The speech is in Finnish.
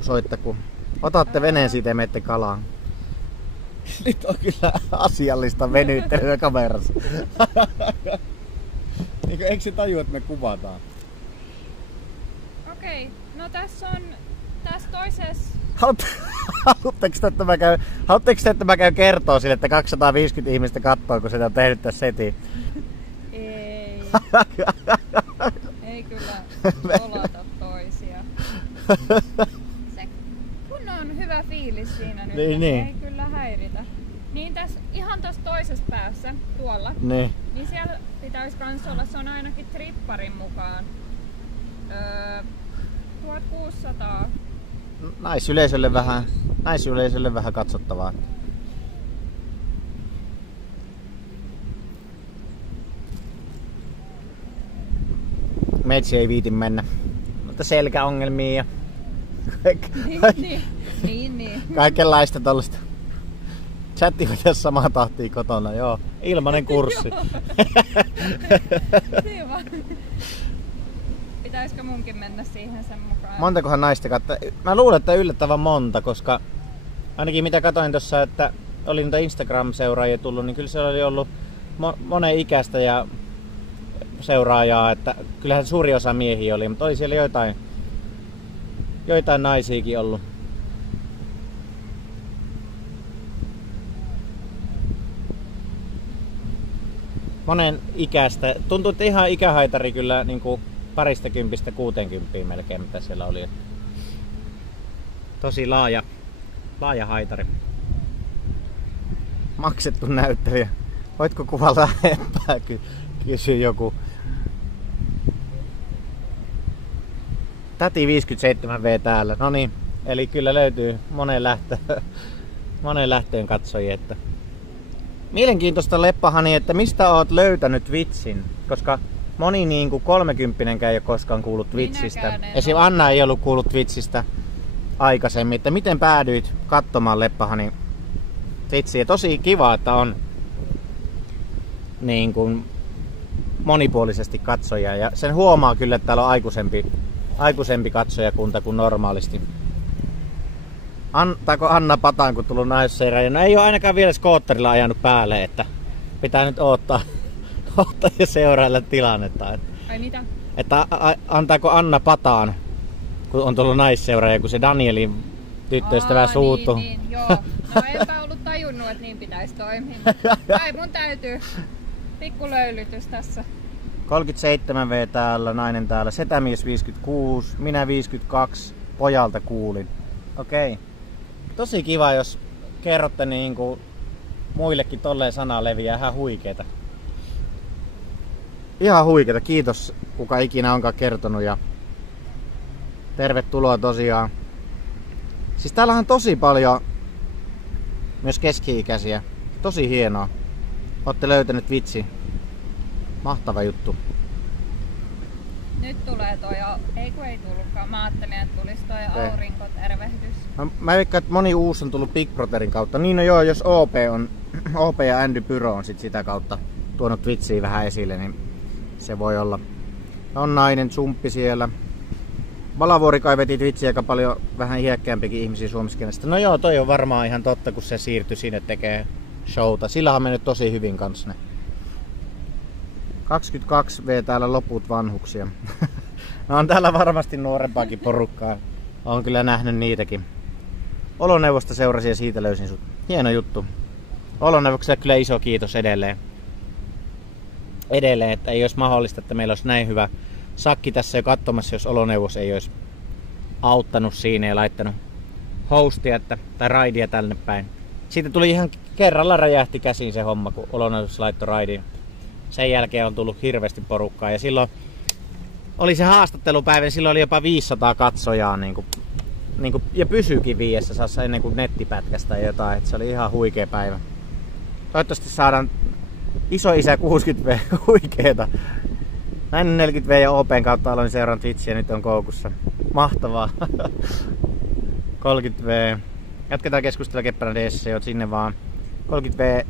Soitta, kun otatte veneen siitä ja menette kalaan. Nyt on kyllä asiallista venyttelyä kamerassa. Eikö se tajua, että me kuvataan? Okei, no tässä toisessa... Haluatteko te, että mä käyn kertoo sille, että 250 ihmistä katsoo, kun sitä on tehnyt tässä setin? Ei. Ei kyllä olata toisia. Kun on hyvä fiilis siinä nyt, niin. Ei kyllä häiritä. Niin ihan tässä toisessa päässä, tuolla, niin siellä pitäisi kans olla, se on ainakin tripparin mukaan 1600. Naisyleisölle vähän katsottavaa. Meitsi ei viitin mennä, mutta selkäongelmia ja niin. Kaikenlaista tollaista. Chatti vetäisi samaa tahtia kotona, joo. Ilmanen kurssi. Pitäisikö munkin mennä siihen sen mukaan? Montakohan naista kattaa? Mä luulen, että yllättävän monta, koska ainakin mitä katoin tuossa, että oli niitä Instagram-seuraajia tullut, niin kyllä se oli ollut monen ikäistä ja seuraajaa, että kyllähän suuri osa miehiä oli, mutta oli siellä joitain naisiakin ollut. Monen ikäistä. Tuntuu, että ihan ikähaitari kyllä niin kuin 20–60 melkein, mitä siellä oli. Tosi laaja haitari. Maksettu näyttelijä. Voitko kuvata lähempää? Kysyi joku. Täti 57V täällä. No niin, eli kyllä löytyy monen lähteen katsojia. Että mielenkiintoista Leppahani, että mistä oot löytänyt vitsin? Koska moni niin kuin 30-kään ei ole koskaan kuullut vitsistä. Esim. Anna ei ollut kuullut vitsistä aikaisemmin. Että miten päädyit katsomaan Leppahani vitsiä? Tosi kiva, että on niin kuin monipuolisesti katsojia. Ja sen huomaa kyllä, että täällä on aikuisempi katsojakunta kuin normaalisti. Antaako Anna pataan, kun tullut naisseiraaja? No ei ole ainakaan vielä skootterilla ajanut päälle, että pitää nyt odottaa ja seurailla tilannetta. Ai mitä? Että antaako Anna pataan, kun on tullut naisseuraaja, kun se Danielin tyttöystävä suuttuu. Niin, joo. No enpä ollut tajunnut, että niin pitäisi toimia. Ai mun täytyy. Pikku löylytys tässä. 37V täällä, nainen täällä, setämies 56, minä 52, pojalta kuulin. Okei. Tosi kiva, jos kerrotte niin kuin muillekin tolleen sana leviää, ihan huikeeta. Ihan huikeeta, kiitos kuka ikinä onkaan kertonut ja tervetuloa tosiaan. Siis täällähän on tosi paljon myös keski-ikäisiä. Tosi hienoa. Olette löytänyt vitsi. Mahtava juttu. Nyt tulee toi, ei tullutkaan. Mä ajattelin, että tulisi toi aurinkotervehdys. Mä veikkaan, että moni uusi on tullut Big Brotherin kautta. Niin no joo, jos OP ja Andy Pyro on sit sitä kautta tuonut vitsiä vähän esille, niin se voi olla. On nainen Zumppi siellä. Valavuori kai veti vitsiä aika paljon vähän iäkkäämpikin ihmisiä suomiskielestä. No joo, toi on varmaan ihan totta, kun se siirtyi sinne tekee showta. Sillä on mennyt tosi hyvin kanssa ne. 22V täällä loput vanhuksia. No on täällä varmasti nuorempaakin porukkaa. Olen kyllä nähnyt niitäkin. Oloneuvosta seurasin ja siitä löysin sut. Hieno juttu. Oloneuvokselle kyllä iso kiitos edelleen. Että ei olisi mahdollista, että meillä olisi näin hyvä sakki tässä jo katsomassa, jos Oloneuvos ei olisi auttanut siinä ja laittanut hostia tai raidia tänne päin. Siitä tuli ihan kerralla räjähti käsiin se homma, kun Oloneuvos laittoi raidin. Sen jälkeen on tullut hirveästi porukkaa ja silloin oli se haastattelupäivä ja silloin oli jopa 500 katsojaa ja pysyykin 500 ennen kuin nettipätkästä tai jotain. Se oli ihan huikea päivä. Toivottavasti saadaan isoisä 60V huikeeta. Näin 40V ja OPn kautta aloin seuraan Twitchiä, nyt on koukussa. Mahtavaa. 30V. Jatketaan keskustelua Keppälän DS, oot sinne vaan. 30V